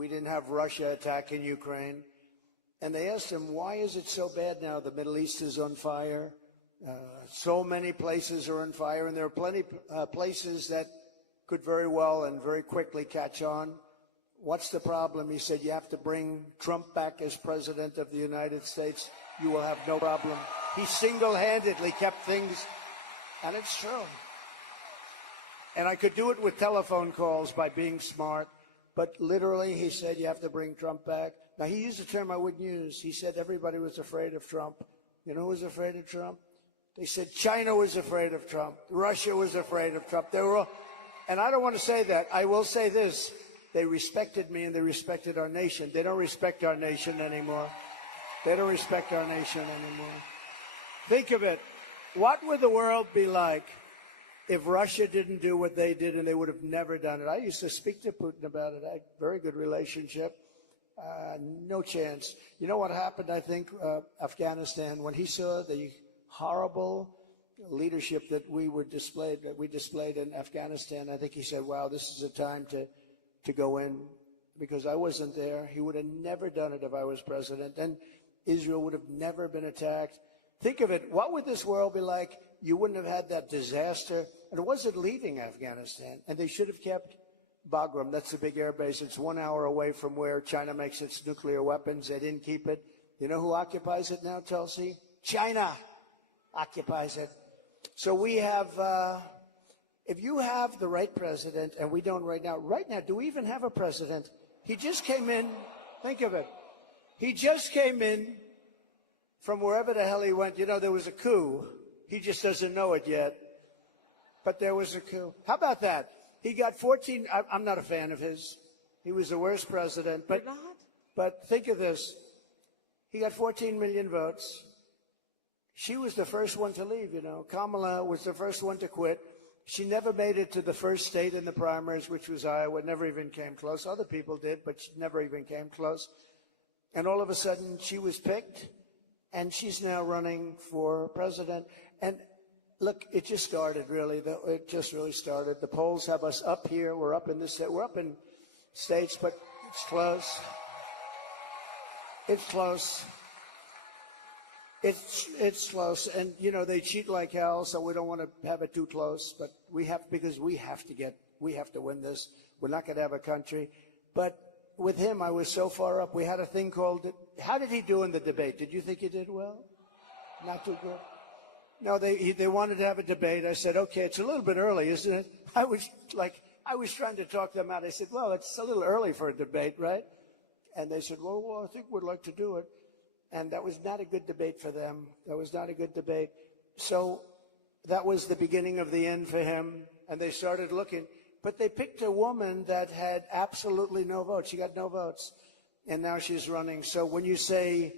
we didn't have Russia attacking Ukraine. And they asked him, why is it so bad now? The Middle East is on fire. So many places are on fire, and there are plenty places that could very well and very quickly catch on. What's the problem? He said, you have to bring Trump back as president of the United States. You will have no problem. He single-handedly kept things, and it's true. And I could do it with telephone calls by being smart, but literally he said, you have to bring Trump back. Now, he used a term I wouldn't use. He said everybody was afraid of Trump. You know who was afraid of Trump? They said China was afraid of Trump. Russia was afraid of Trump. They were all, and I don't want to say that. I will say this. They respected me and they respected our nation. They don't respect our nation anymore. They don't respect our nation anymore. Think of it. What would the world be like if Russia didn't do what they did, and they would have never done it? I used to speak to Putin about it. I had a very good relationship. No chance. You know what happened, I think, Afghanistan, when he saw the horrible leadership that we displayed in Afghanistan, I think he said, wow, this is a time to go in, because I wasn't there. He would have never done it if I was president. And Israel would have never been attacked. Think of it. What would this world be like? You wouldn't have had that disaster. And it wasn't leaving Afghanistan. And they should have kept Bagram. That's the big air base. It's 1 hour away from where China makes its nuclear weapons. They didn't keep it. You know who occupies it now, Tulsi? China occupies it. So we have, if you have the right president, and we don't right now, do we even have a president? He just came in. Think of it. He just came in from wherever the hell he went. You know, there was a coup. He just doesn't know it yet. But there was a coup. How about that? He got 14. I'm not a fan of his. He was the worst president. But, You're not? But think of this. He got 14 million votes. She was the first one to leave, you know. Kamala was the first one to quit. She never made it to the first state in the primaries, which was Iowa. Never even came close. Other people did, but she never even came close. And all of a sudden, she was picked, and she's now running for president. And look, it just started, really. It just really started. The polls have us up here. We're up in this. We're up in states, but it's close. It's close. It's close. And, you know, they cheat like hell, so we don't want to have it too close. But we have, because we have to win this. We're not going to have a country. But with him, I was so far up. We had a thing called, how did he do in the debate? Did you think he did well? Not too good? No, they wanted to have a debate. I said, okay, it's a little bit early, isn't it? I was trying to talk them out. I said, well, it's a little early for a debate, right? And they said, well, I think we'd like to do it. And that was not a good debate for them. That was not a good debate. So that was the beginning of the end for him. And they started looking. But they picked a woman that had absolutely no votes. She got no votes. And now she's running. So when you say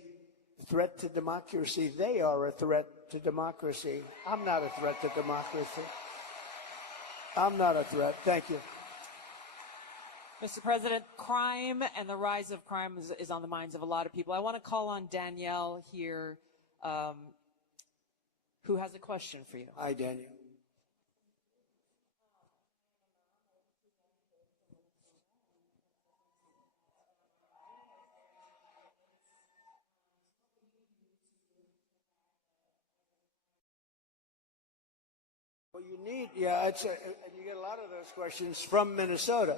threat to democracy, they are a threat to democracy. I'm not a threat to democracy. I'm not a threat. Thank you. Mr. President, crime and the rise of crime is on the minds of a lot of people. I want to call on Danielle here, who has a question for you. Hi, Danielle. Well, you need, and you get a lot of those questions from Minnesota.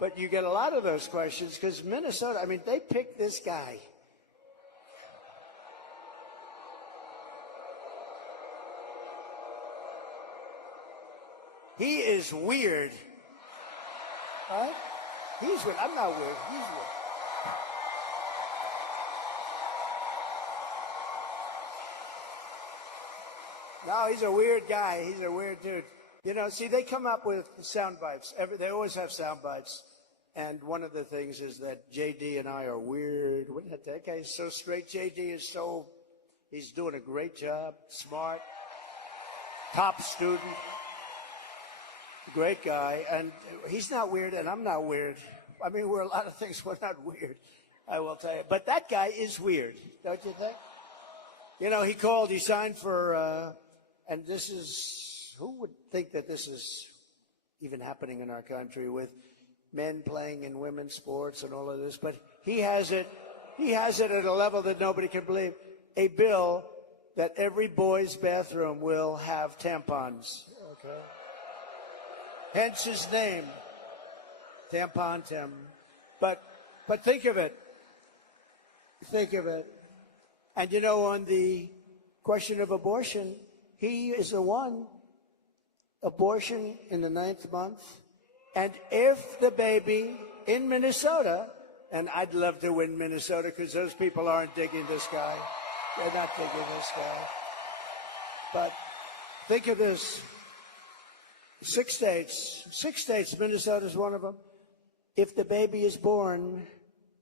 But you get a lot of those questions because Minnesota, I mean, they picked this guy. He is weird. Right? He's weird. I'm not weird. He's weird. No, he's a weird guy. He's a weird dude. You know, see, they come up with sound bites. They always have sound bites. And one of the things is that JD and I are weird. That guy is so straight. JD is he's doing a great job. Smart. Top student. Great guy. And he's not weird, and I'm not weird. I mean, we're a lot of things. We're not weird, I will tell you. But that guy is weird, don't you think? You know, he signed for, and who would think that this is even happening in our country with men playing in women's sports and all of this, but he has it at a level that nobody can believe. A bill that every boy's bathroom will have tampons. Okay. Hence his name, Tampon Tim. But think of it. Think of it. And you know, on the question of abortion, he is the one. Abortion in the 9th month. And if the baby in Minnesota, and I'd love to win Minnesota because those people aren't digging this guy. They're not digging this guy. But think of this. 6 states, Minnesota's one of them. If the baby is born,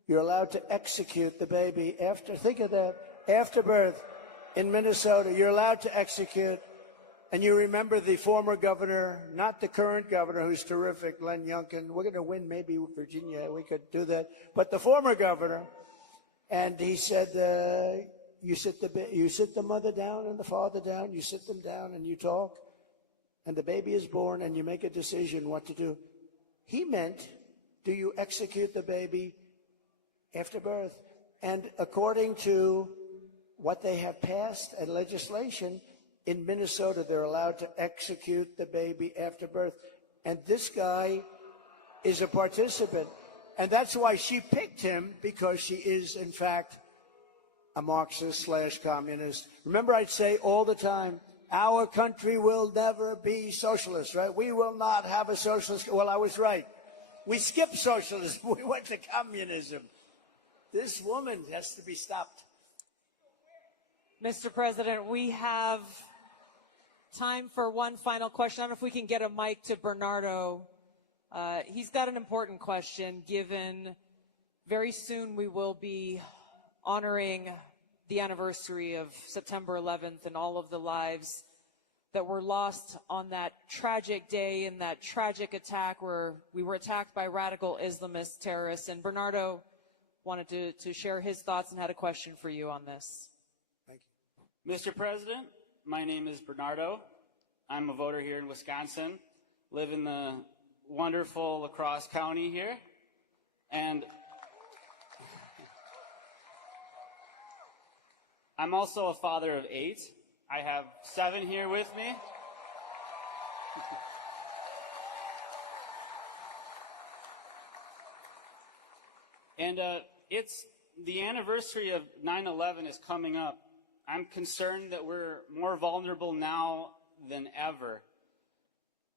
you're allowed to execute the baby after, think of that, after birth in Minnesota, you're allowed to execute. And you remember the former governor, not the current governor, who's terrific, Len Youngkin. We're going to win maybe Virginia. We could do that. But the former governor, and he said, you sit the mother down and the father down. You sit them down and you talk. And the baby is born and you make a decision what to do. He meant, do you execute the baby after birth? And according to what they have passed and legislation, in Minnesota, they're allowed to execute the baby after birth. And this guy is a participant. And that's why she picked him, because she is, in fact, a Marxist/communist. Remember, I'd say all the time, our country will never be socialist, right? We will not have a socialist. Well, I was right. We skipped socialism. We went to communism. This woman has to be stopped. Mr. President, we have time for one final question. I don't know if we can get a mic to Bernardo. He's got an important question, given very soon we will be honoring the anniversary of September 11th and all of the lives that were lost on that tragic day and that tragic attack where we were attacked by radical Islamist terrorists. And Bernardo wanted to share his thoughts and had a question for you on this. Thank you. Mr. President, my name is Bernardo. I'm a voter here in Wisconsin, live in the wonderful La Crosse County here, and I'm also a father of 8. I have 7 here with me. And it's the anniversary of 9/11 is coming up. I'm concerned that we're more vulnerable now than ever.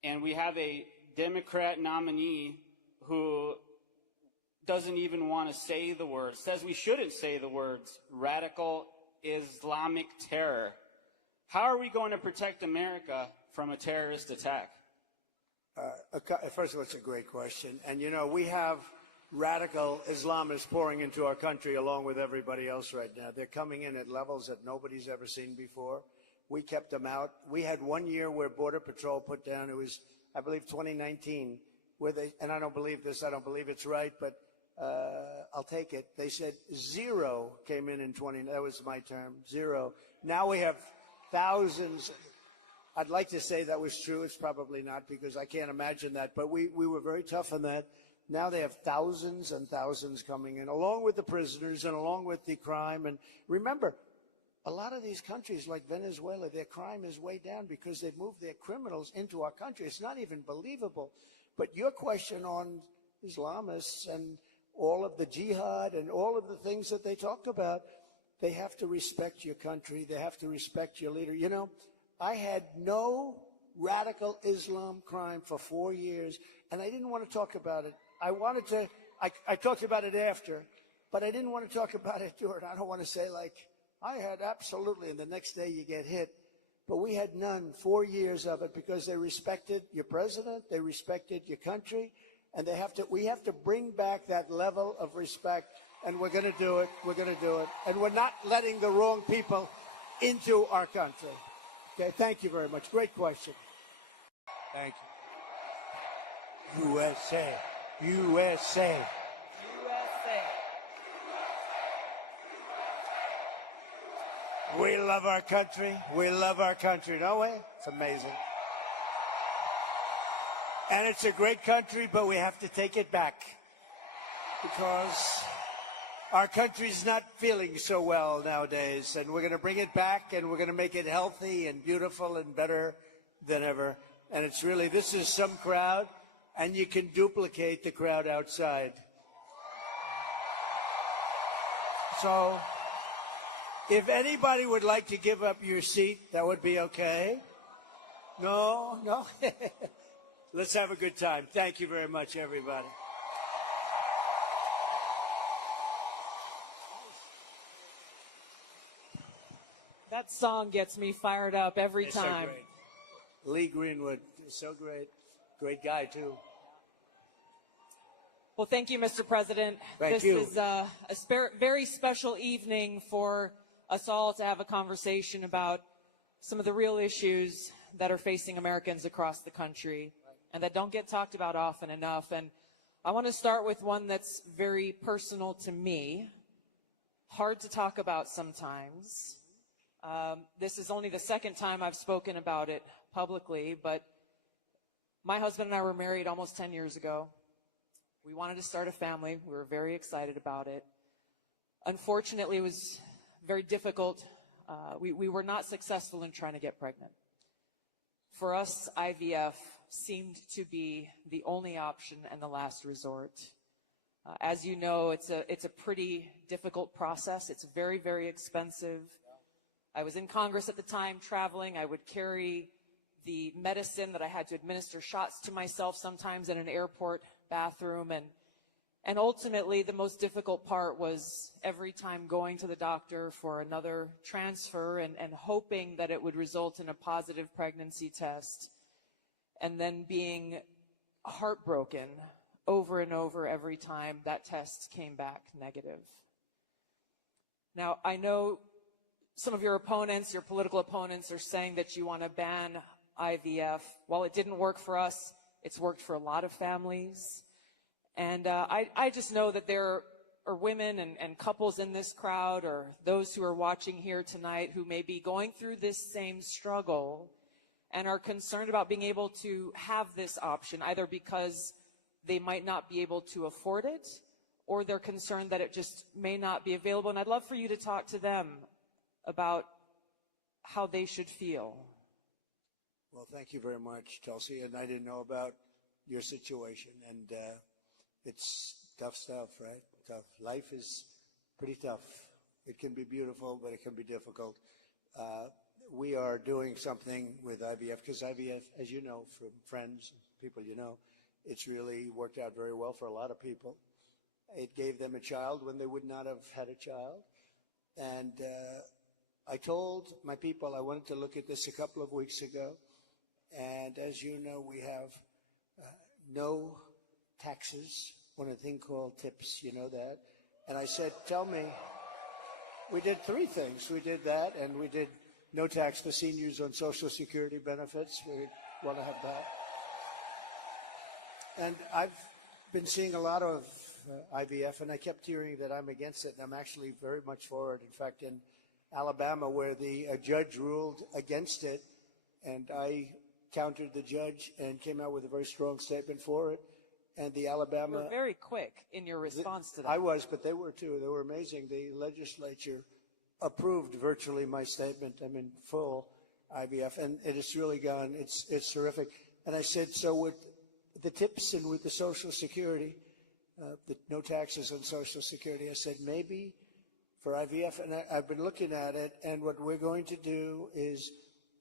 And we have a Democrat nominee who doesn't even want to say the words, says we shouldn't say the words, radical Islamic terror. How are we going to protect America from a terrorist attack? First of all, it's a great question. And, you know, we have radical Islamists pouring into our country along with everybody else right now. They're coming in at levels that nobody's ever seen before. We kept them out. We had 1 year where Border Patrol put down, it was, I believe, 2019, where they, and I don't believe this, I don't believe it's right, but I'll take it. They said 0 came in 20, that was my term, 0. Now we have thousands. I'd like to say that was true. It's probably not, because I can't imagine that, but we were very tough on that. Now they have thousands and thousands coming in, along with the prisoners and along with the crime. And remember, a lot of these countries like Venezuela, their crime is way down because they've moved their criminals into our country. It's not even believable. But your question on Islamists and all of the jihad and all of the things that they talk about, they have to respect your country. They have to respect your leader. You know, I had no radical Islam crime for 4 years, and I didn't want to talk about it. I wanted to, I talked about it after, but I didn't want to talk about it during. I don't want to say like, I had absolutely, and the next day you get hit. But we had none, 4 years of it, because they respected your president, they respected your country, and we have to bring back that level of respect, and we're going to do it, we're going to do it. And we're not letting the wrong people into our country. Okay, thank you very much. Great question. Thank you. USA. USA. USA. We love our country. We love our country, don't we? It's amazing. And it's a great country, but we have to take it back because our country's not feeling so well nowadays. And we're going to bring it back, and we're going to make it healthy and beautiful and better than ever. And it's really, this is some crowd, and you can duplicate the crowd outside. So if anybody would like to give up your seat, that would be okay. No? Let's have a good time. Thank you very much, everybody. That song gets me fired up every It's time. so great. Lee Greenwood is so great. Great guy, too. Well, thank you, Mr. President. Thank you. This is a very special evening for us all to have a conversation about some of the real issues that are facing Americans across the country and that don't get talked about often enough. And I want to start with one that's very personal to me, hard to talk about sometimes. This is only the second time I've spoken about it publicly, but my husband and I were married almost 10 years ago. We wanted to start a family. We were very excited about it. Unfortunately, it was very difficult. We were not successful in trying to get pregnant. For us, IVF seemed to be the only option and the last resort. As you know, it's a pretty difficult process. It's very, very expensive. I was in Congress at the time traveling. I would carry the medicine that I had to administer shots to myself sometimes in an airport bathroom. And ultimately, the most difficult part was every time going to the doctor for another transfer and hoping that it would result in a positive pregnancy test, and then being heartbroken over and over every time that test came back negative. Now, I know some of your opponents, your political opponents, are saying that you want to ban IVF. While it didn't work for us, it's worked for a lot of families. And I just know that there are women and couples in this crowd, or those who are watching here tonight, who may be going through this same struggle and are concerned about being able to have this option, either because they might not be able to afford it, or they're concerned that it just may not be available. And I'd love for you to talk to them about how they should feel. Well, thank you very much, Chelsea. And I didn't know about your situation. And it's tough stuff, right? Tough. Life is pretty tough. It can be beautiful, but it can be difficult. We are doing something with IVF, because IVF, as you know, from friends, people you know, it's really worked out very well for a lot of people. It gave them a child when they would not have had a child. And I told my people I wanted to look at this a couple of weeks ago. And as you know, we have no taxes on a thing called tips. You know that? And I said, tell me, we did three things. We did that, and we did no tax for seniors on Social Security benefits. We want to have that. And I've been seeing a lot of IVF, and I kept hearing that I'm against it, and I'm actually very much for it. In fact, in Alabama, where the judge ruled against it, and I countered the judge and came out with a very strong statement for it. And the Alabama... You were very quick in your response to that. I was, but they were too. They were amazing. The legislature approved virtually my statement. I'm in full IVF, and it has really gone, it's terrific. And I said, so with the tips and with the Social Security, the no taxes on Social Security, I said, maybe for IVF, and I've been looking at it, and what we're going to do is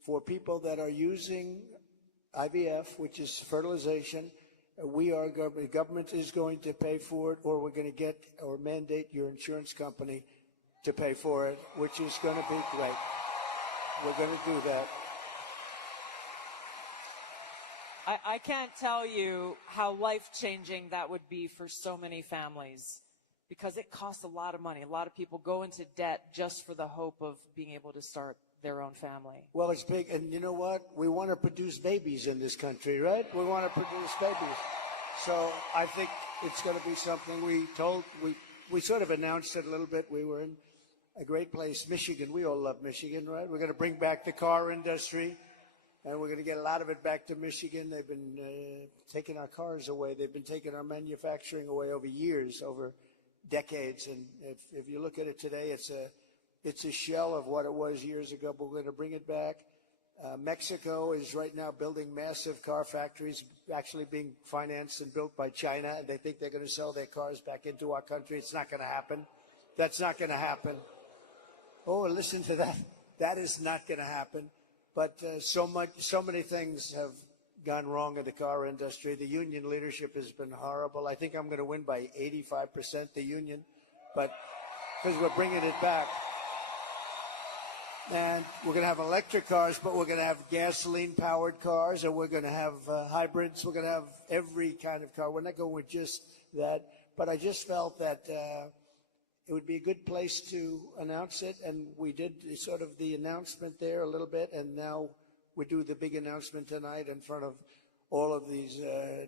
for people that are using IVF, which is fertilization, the government is going to pay for it, or we're going to get or mandate your insurance company to pay for it, which is going to be great. We're going to do that. I can't tell you how life-changing that would be for so many families, because it costs a lot of money. A lot of people go into debt just for the hope of being able to start their own family. Well, it's big, and you know what? We want to produce babies in this country, right? We want to produce babies. So I think it's going to be something we sort of announced it a little bit. We were in a great place, Michigan. We all love Michigan, right? We're going to bring back the car industry. and we're going to get a lot of it back to Michigan. They've been taking our cars away. They've been taking our manufacturing away over years, over decades. And if you look at it today, it's a shell of what it was years ago, but we're going to bring it back. Mexico is right now building massive car factories, actually being financed and built by China, and they think they're going to sell their cars back into our country. It's not going to happen. That's not going to happen. Oh, listen to that. That is not going to happen. But so many things have gone wrong in the car industry. The union leadership has been horrible. I think I'm going to win by 85%, the union, but because we're bringing it back. And we're going to have electric cars, but we're going to have gasoline-powered cars, and we're going to have hybrids. We're going to have every kind of car. We're not going with just that. But I just felt that it would be a good place to announce it, and we did sort of the announcement there a little bit, and now we do the big announcement tonight in front of all of these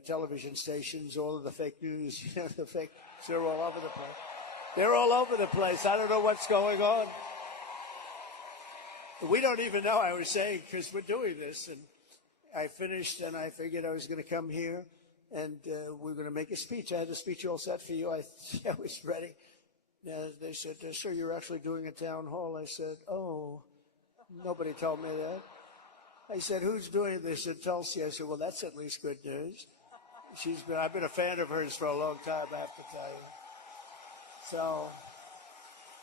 television stations, all of the fake news, the fake, they're all over the place. They're all over the place. I don't know what's going on. We don't even know, I was saying, because we're doing this. And I finished, and I figured I was going to come here, and we're going to make a speech. I had a speech all set for you. I was ready. They said, sir, you're actually doing a town hall. I said, oh, nobody told me that. I said, who's doing it? They said, Tulsi. I said, well, that's at least good news. I've been a fan of hers for a long time, I have to tell you.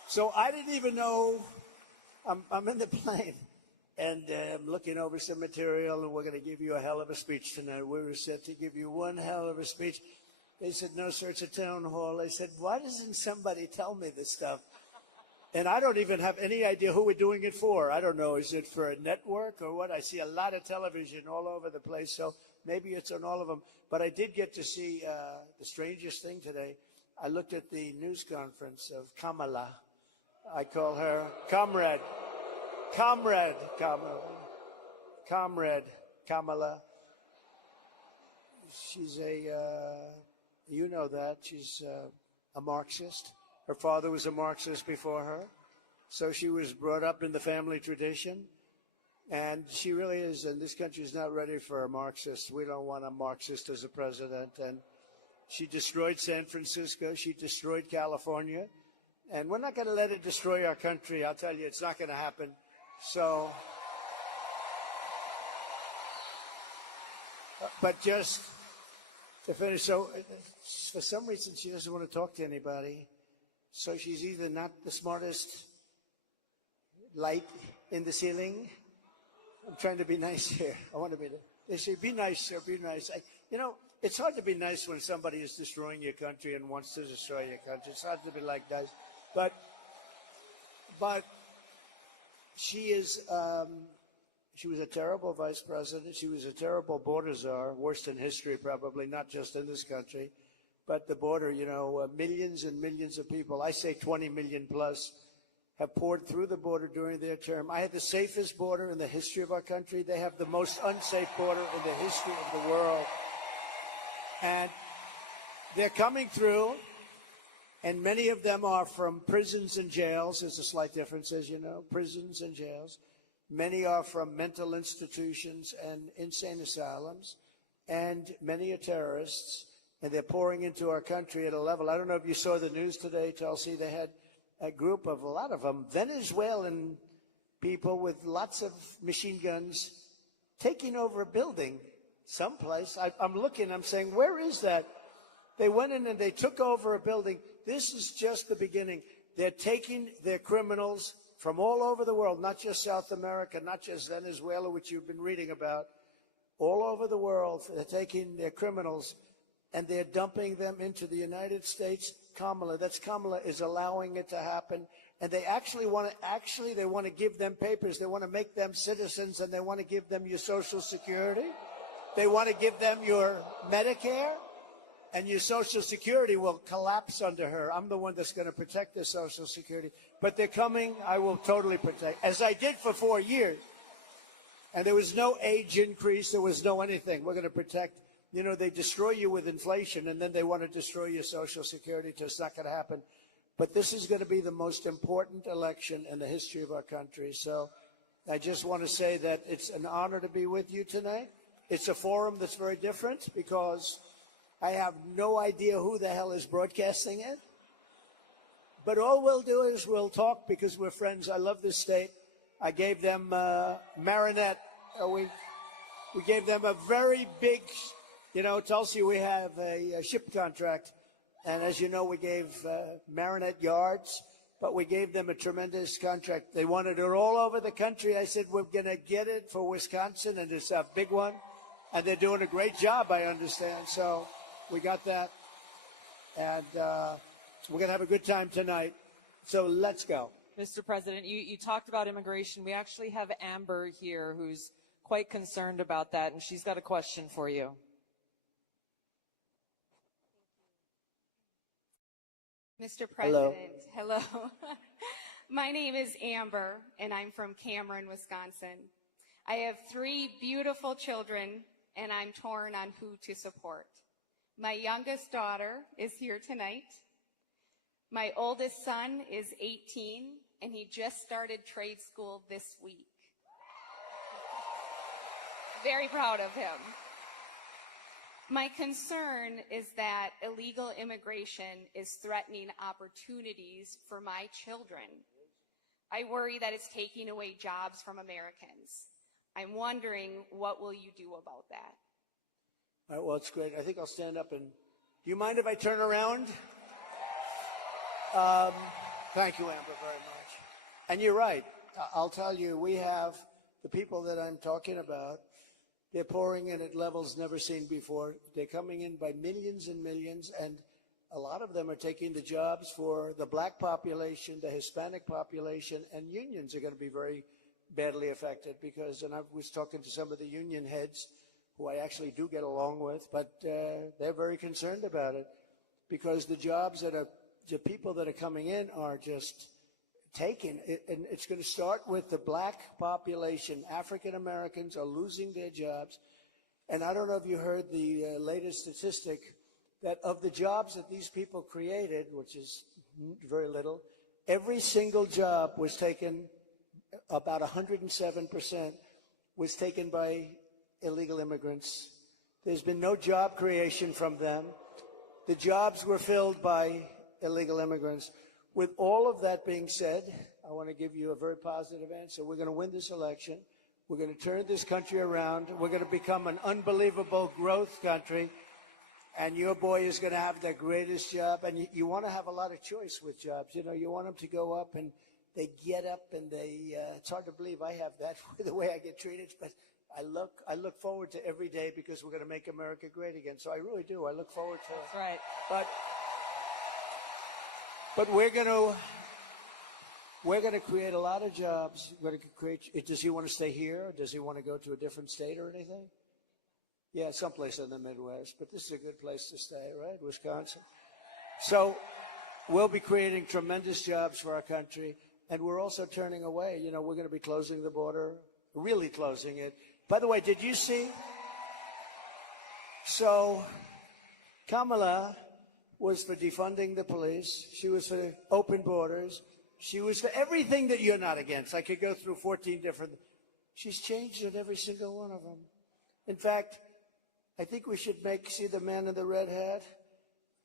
So I didn't even know. I'm in the plane, and I'm looking over some material, and we're going to give you a hell of a speech tonight. We were set to give you one hell of a speech. They said, no, sir, it's a town hall. I said, why doesn't somebody tell me this stuff? And I don't even have any idea who we're doing it for. I don't know. Is it for a network or what? I see a lot of television all over the place, so maybe it's on all of them. But I did get to see the strangest thing today. I looked at the news conference of Kamala. I call her Comrade Kamala. She's you know that, she's a Marxist. Her father was a Marxist before her. So she was brought up in the family tradition. And she really is, and this country is not ready for a Marxist. We don't want a Marxist as a president. And she destroyed San Francisco. She destroyed California. And we're not going to let it destroy our country. I'll tell you, it's not going to happen. So, but just to finish, so for some reason she doesn't want to talk to anybody. So she's either not the smartest light in the ceiling. I'm trying to be nice here. I want to be. They say, be nice, sir, be nice. It's hard to be nice when somebody is destroying your country and wants to destroy your country. It's hard to be like nice. But she is, she was a terrible vice president. She was a terrible border czar, worst in history probably, not just in this country. But the border, millions and millions of people, I say 20 million plus, have poured through the border during their term. I had the safest border in the history of our country. They have the most unsafe border in the history of the world. And they're coming through. And many of them are from prisons and jails. There's a slight difference, as you know, prisons and jails. Many are from mental institutions and insane asylums. And many are terrorists. And they're pouring into our country at a level. I don't know if you saw the news today, Tulsi. They had a group of, a lot of them, Venezuelan people with lots of machine guns taking over a building someplace. I'm looking, I'm saying, where is that? They went in and they took over a building. This is just the beginning. They're taking their criminals from all over the world, not just South America, not just Venezuela, which you've been reading about, all over the world. They're taking their criminals and they're dumping them into the United States. Kamala is allowing it to happen. And they want to give them papers. They want to make them citizens, and they want to give them your Social Security. They want to give them your Medicare. And your Social Security will collapse under her. I'm the one that's going to protect their Social Security. But they're coming. I will totally protect, as I did for 4 years. And there was no age increase. There was no anything. We're going to protect. They destroy you with inflation, and then they want to destroy your Social Security. It's not going to happen. But this is going to be the most important election in the history of our country. So I just want to say that it's an honor to be with you tonight. It's a forum that's very different because I have no idea who the hell is broadcasting it. But all we'll do is we'll talk because we're friends. I love this state. I gave them Marinette. We gave them a very big, Tulsi, we have a ship contract. And as you know, we gave Marinette yards, but we gave them a tremendous contract. They wanted it all over the country. I said, we're going to get it for Wisconsin, and it's a big one. And they're doing a great job, I understand. So we got that. And we're going to have a good time tonight. So let's go. Mr. President, you talked about immigration. We actually have Amber here who's quite concerned about that, and she's got a question for you. Mr. President, hello. My name is Amber, and I'm from Cameron, Wisconsin. I have 3 beautiful children, and I'm torn on who to support. My youngest daughter is here tonight. My oldest son is 18, and he just started trade school this week. Very proud of him. My concern is that illegal immigration is threatening opportunities for my children. I worry that it's taking away jobs from Americans. I'm wondering, what will you do about that? All right, well, it's great. I think I'll stand up and, do you mind if I turn around? Thank you, Amber, very much. And you're right. I'll tell you, we have the people that I'm talking about. They're pouring in at levels never seen before. They're coming in by millions and millions, and a lot of them are taking the jobs for the black population, the Hispanic population, and unions are going to be very badly affected because, and I was talking to some of the union heads who I actually do get along with, but they're very concerned about it because the jobs that are, the people that are coming in are just taken, and it's going to start with the black population. African Americans are losing their jobs, and I don't know if you heard the latest statistic that of the jobs that these people created, which is very little, every single job was taken, about 107% was taken by illegal immigrants. There's been no job creation from them. The jobs were filled by illegal immigrants. With all of that being said, I want to give you a very positive answer. We're going to win this election. We're going to turn this country around. We're going to become an unbelievable growth country. And your boy is going to have the greatest job. And you want to have a lot of choice with jobs. You know, you want them to go up and they get up and they, it's hard to believe I have that the way I get treated. But I look forward to every day because we're going to make America great again. So I really do. I look forward to it. That's right. But we're going to create a lot of jobs. We're going to create. Does he want to stay here? Or does he want to go to a different state or anything? Yeah, someplace in the Midwest. But this is a good place to stay, right? Wisconsin. So we'll be creating tremendous jobs for our country. And we're also turning away. You know, we're going to be closing the border, really closing it. By the way, did you see? So Kamala was for defunding the police. She was for open borders. She was for everything that you're not against. I could go through 14 different. She's changed in every single one of them. In fact, I think we should see the man in the red hat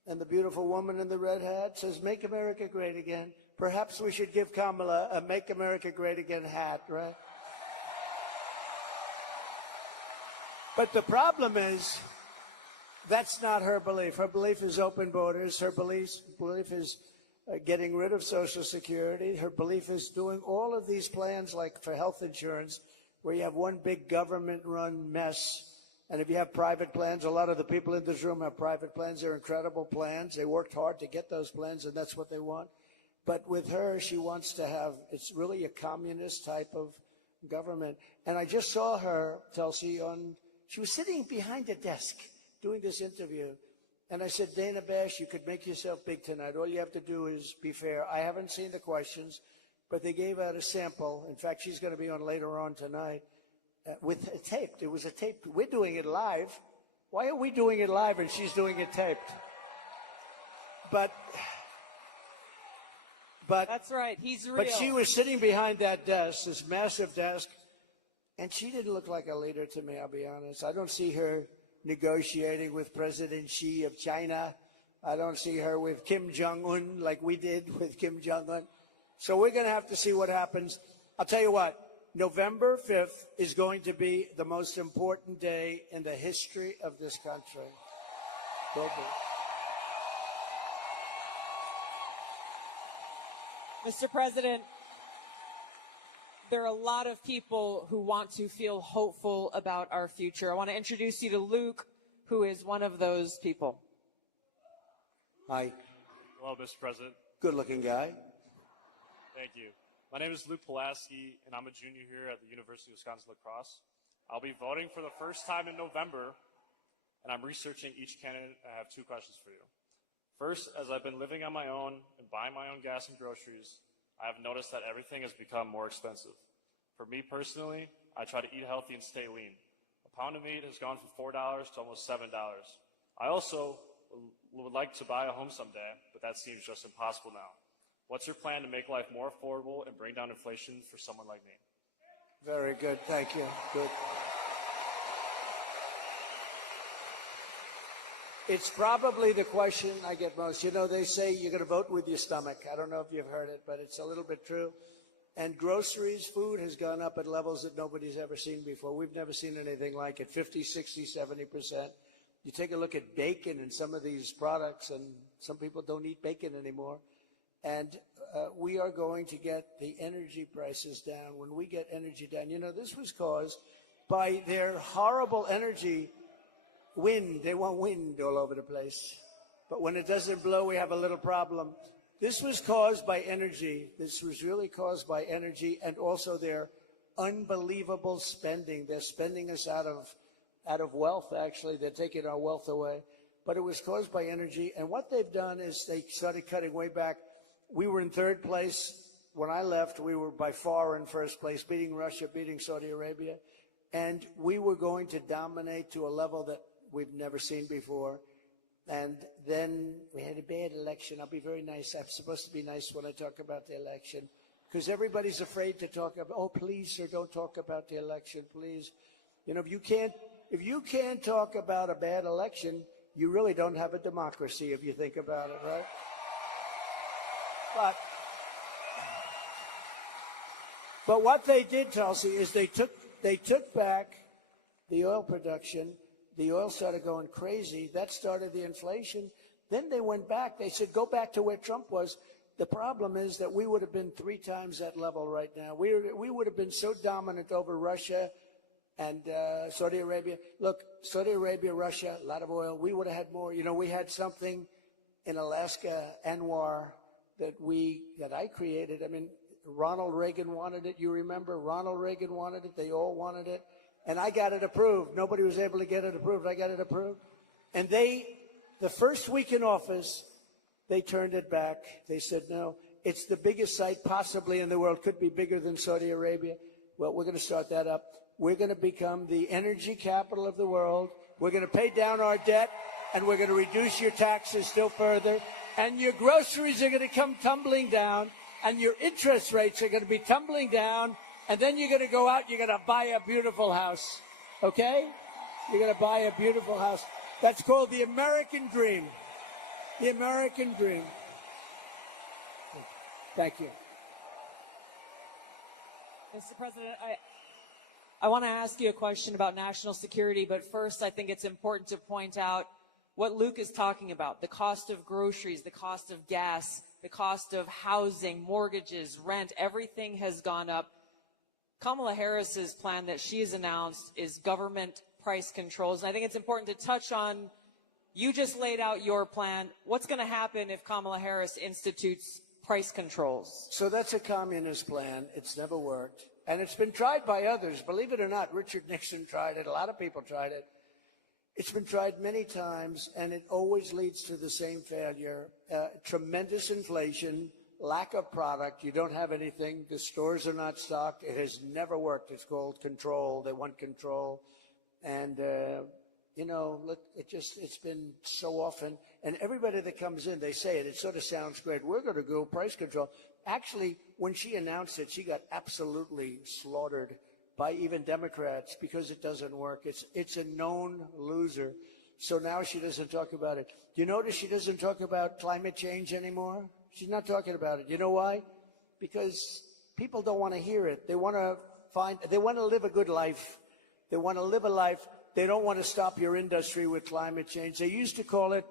and the beautiful woman in the red hat says, "Make America Great Again." Perhaps we should give Kamala a "Make America Great Again" hat, right? But the problem is, that's not her belief. Her belief is open borders. Her belief is getting rid of Social Security. Her belief is doing all of these plans like for health insurance where you have one big government-run mess. And if you have private plans, a lot of the people in this room have private plans. They're incredible plans. They worked hard to get those plans, and that's what they want. But with her, she wants to have, it's really a communist type of government. And I just saw her, Tulsi, she was sitting behind a desk doing this interview. And I said, Dana Bash, you could make yourself big tonight. All you have to do is be fair. I haven't seen the questions, but they gave out a sample. In fact, she's going to be on later on tonight with a taped. It was a taped. We're doing it live. Why are we doing it live and she's doing it taped? But But That's right. He's real. But she was sitting behind that desk, this massive desk, and she didn't look like a leader to me, I'll be honest. I don't see her negotiating with President Xi of China. I don't see her with Kim Jong-un like we did with Kim Jong-un. So we're going to have to see what happens. I'll tell you what, November 5th is going to be the most important day in the history of this country. Will be. Mr. President, there are a lot of people who want to feel hopeful about our future. I want to introduce you to Luke, who is one of those people. Hi. Hello, Mr. President. Good-looking guy. Thank you. My name is Luke Pulaski, and I'm a junior here at the University of Wisconsin-La Crosse. I'll be voting for the first time in November, and I'm researching each candidate. I have two questions for you. First, as I've been living on my own and buying my own gas and groceries, I have noticed that everything has become more expensive. For me personally, I try to eat healthy and stay lean. A pound of meat has gone from $4 to almost $7. I also would like to buy a home someday, but that seems just impossible now. What's your plan to make life more affordable and bring down inflation for someone like me? Very good. Thank you. Good. It's probably the question I get most. You know, they say you're going to vote with your stomach. I don't know if you've heard it, but it's a little bit true. And groceries, food has gone up at levels that nobody's ever seen before. We've never seen anything like it, 50, 60, 70%. You take a look at bacon and some of these products, and some people don't eat bacon anymore. And we are going to get the energy prices down. When we get energy down, you know, this was caused by their horrible energy wind. They want wind all over the place. But when it doesn't blow, we have a little problem. This was caused by energy. This was really caused by energy and also their unbelievable spending. They're spending us out of wealth, actually. They're taking our wealth away. But it was caused by energy. And what they've done is they started cutting way back. We were in third place. When I left, we were by far in first place, beating Russia, beating Saudi Arabia. And we were going to dominate to a level that we've never seen before. And then we had a bad election. I'll be very nice. I'm supposed to be nice when I talk about the election, because everybody's afraid to talk about, oh, please, sir, don't talk about the election, please. You know, if you can't talk about a bad election, you really don't have a democracy if you think about it, right? But what they did, Tulsi, is they took back the oil production. The oil started going crazy. That started the inflation. Then they went back. They said, go back to where Trump was. The problem is that we would have been 3 times that level right now. We would have been so dominant over Russia and Saudi Arabia. Look, Saudi Arabia, Russia, a lot of oil. We would have had more. You know, we had something in Alaska, Anwar, that I created. I mean, Ronald Reagan wanted it. You remember? Ronald Reagan wanted it. They all wanted it. And I got it approved. Nobody was able to get it approved. I got it approved. And the first week in office, they turned it back. They said, no, it's the biggest site possibly in the world. Could be bigger than Saudi Arabia. Well, we're going to start that up. We're going to become the energy capital of the world. We're going to pay down our debt, and we're going to reduce your taxes still further. And your groceries are going to come tumbling down, and your interest rates are going to be tumbling down. And then you're going to go out, you're going to buy a beautiful house, okay? You're going to buy a beautiful house. That's called the American dream. The American dream. Thank you. Mr. President, I want to ask you a question about national security, but first I think it's important to point out what Luke is talking about, the cost of groceries, the cost of gas, the cost of housing, mortgages, rent, everything has gone up. Kamala Harris's plan that she has announced is government price controls. And I think it's important to touch on, you just laid out your plan. What's going to happen if Kamala Harris institutes price controls? So that's a communist plan. It's never worked. And it's been tried by others. Believe it or not, Richard Nixon tried it. A lot of people tried it. It's been tried many times, and it always leads to the same failure. Tremendous inflation, lack of product. You don't have anything. The stores are not stocked. It has never worked. It's called control. They want control. And you know, look, it's been so often, and everybody that comes in, they say it, it sort of sounds great. We're going to go price control. Actually, when she announced it, she got absolutely slaughtered by even Democrats because it doesn't work. It's a known loser. So now she doesn't talk about it. Do you notice she doesn't talk about climate change anymore? She's not talking about it. You know why? Because people don't want to hear it. They want to live a good life. They want to live a life. They don't want to stop your industry with climate change. They used to call it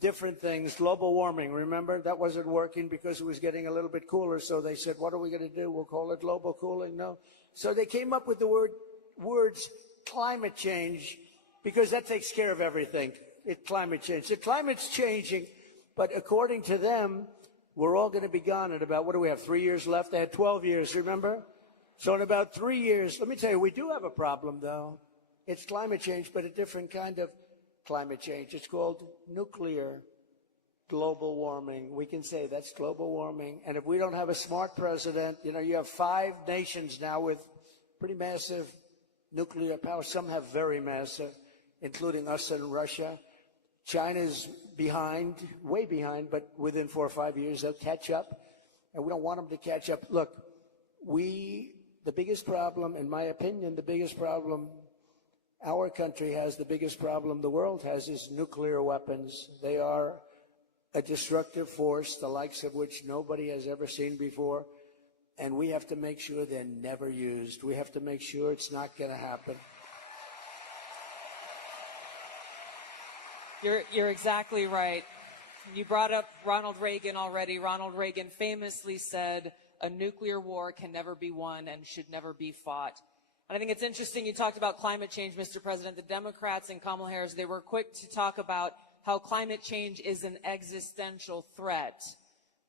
different things, global warming. Remember, that wasn't working because it was getting a little bit cooler. So they said, what are we going to do? We'll call it global cooling. No. So they came up with the words climate change because that takes care of everything. Climate change. The climate's changing, but according to them, we're all going to be gone in about, what do we have, 3 years left? They had 12 years, remember? So in about 3 years, let me tell you, we do have a problem, though. It's climate change, but a different kind of climate change. It's called nuclear global warming. We can say that's global warming. And if we don't have a smart president, you know, you have 5 nations now with pretty massive nuclear power. Some have very massive, including us and Russia. China's behind, way behind, but within 4 or 5 years, they'll catch up. And we don't want them to catch up. Look, the biggest problem, in my opinion, the biggest problem our country has, the biggest problem the world has, is nuclear weapons. They are a destructive force, the likes of which nobody has ever seen before. And we have to make sure they're never used. We have to make sure it's not going to happen. You're exactly right. You brought up Ronald Reagan already. Ronald Reagan famously said, a nuclear war can never be won and should never be fought. And I think it's interesting you talked about climate change, Mr. President. The Democrats and Kamala Harris, they were quick to talk about how climate change is an existential threat.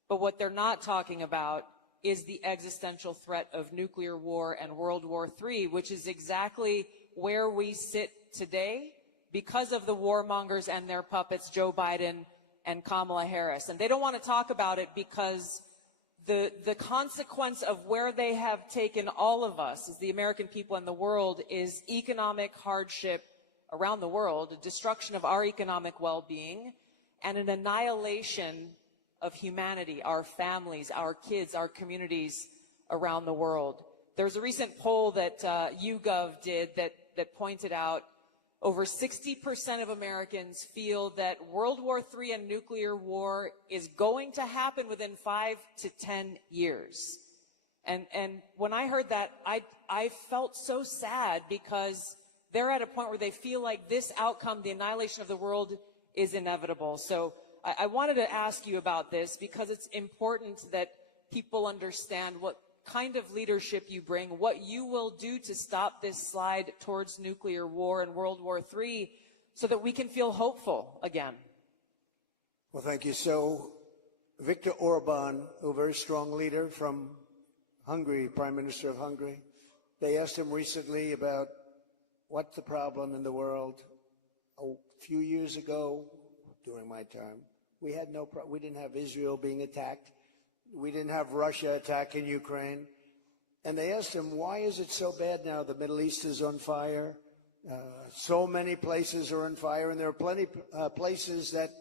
But what they're not talking about is the existential threat of nuclear war and World War III, which is exactly where we sit today because of the warmongers and their puppets, Joe Biden and Kamala Harris. And they don't want to talk about it because the consequence of where they have taken all of us as the American people and the world is economic hardship around the world, a destruction of our economic well-being, and an annihilation of humanity, our families, our kids, our communities around the world. There's a recent poll that YouGov did that pointed out over 60% of Americans feel that World War III and nuclear war is going to happen within 5 to 10 years. And when I heard that, I felt so sad because they're at a point where they feel like this outcome, the annihilation of the world, is inevitable. So I wanted to ask you about this because it's important that people understand what kind of leadership you bring, what you will do to stop this slide towards nuclear war and World War III so that we can feel hopeful again. Well, thank you. So Viktor Orban, a very strong leader from Hungary, Prime Minister of Hungary, they asked him recently about what's the problem in the world. A few years ago, during my time, we didn't have Israel being attacked. We didn't have Russia attacking Ukraine. And they asked him, why is it so bad now? The Middle East is on fire. So many places are on fire, and there are plenty places that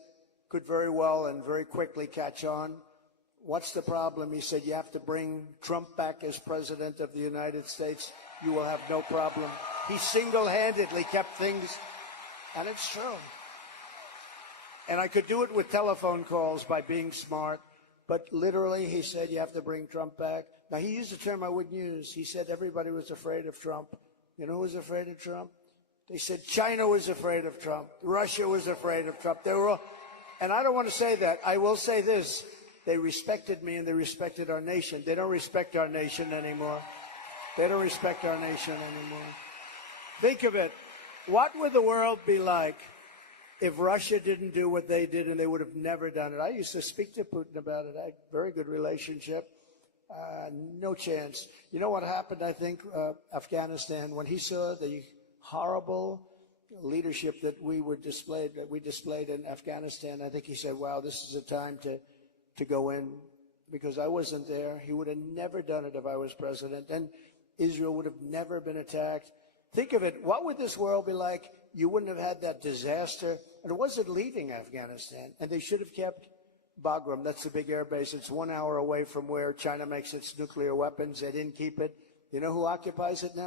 could very well and very quickly catch on. What's the problem? He said, you have to bring Trump back as president of the United States. You will have no problem. He single-handedly kept things, and it's true. And I could do it with telephone calls by being smart. But literally, he said, you have to bring Trump back. Now, he used a term I wouldn't use. He said everybody was afraid of Trump. You know who was afraid of Trump? They said China was afraid of Trump. Russia was afraid of Trump. They were all, and I don't want to say that. I will say this. They respected me and they respected our nation. They don't respect our nation anymore. They don't respect our nation anymore. Think of it. What would the world be like if Russia didn't do what they did, and they would have never done it? I used to speak to Putin about it. I had a very good relationship. No chance. You know what happened, I think, Afghanistan, when he saw the horrible leadership that we displayed in Afghanistan, I think he said, wow, this is a time to go in, because I wasn't there. He would have never done it if I was president, and Israel would have never been attacked. Think of it. What would this world be like you wouldn't have had that disaster. And it wasn't leaving Afghanistan. And they should have kept Bagram. That's the big air base. It's 1 hour away from where China makes its nuclear weapons. They didn't keep it. You know who occupies it now?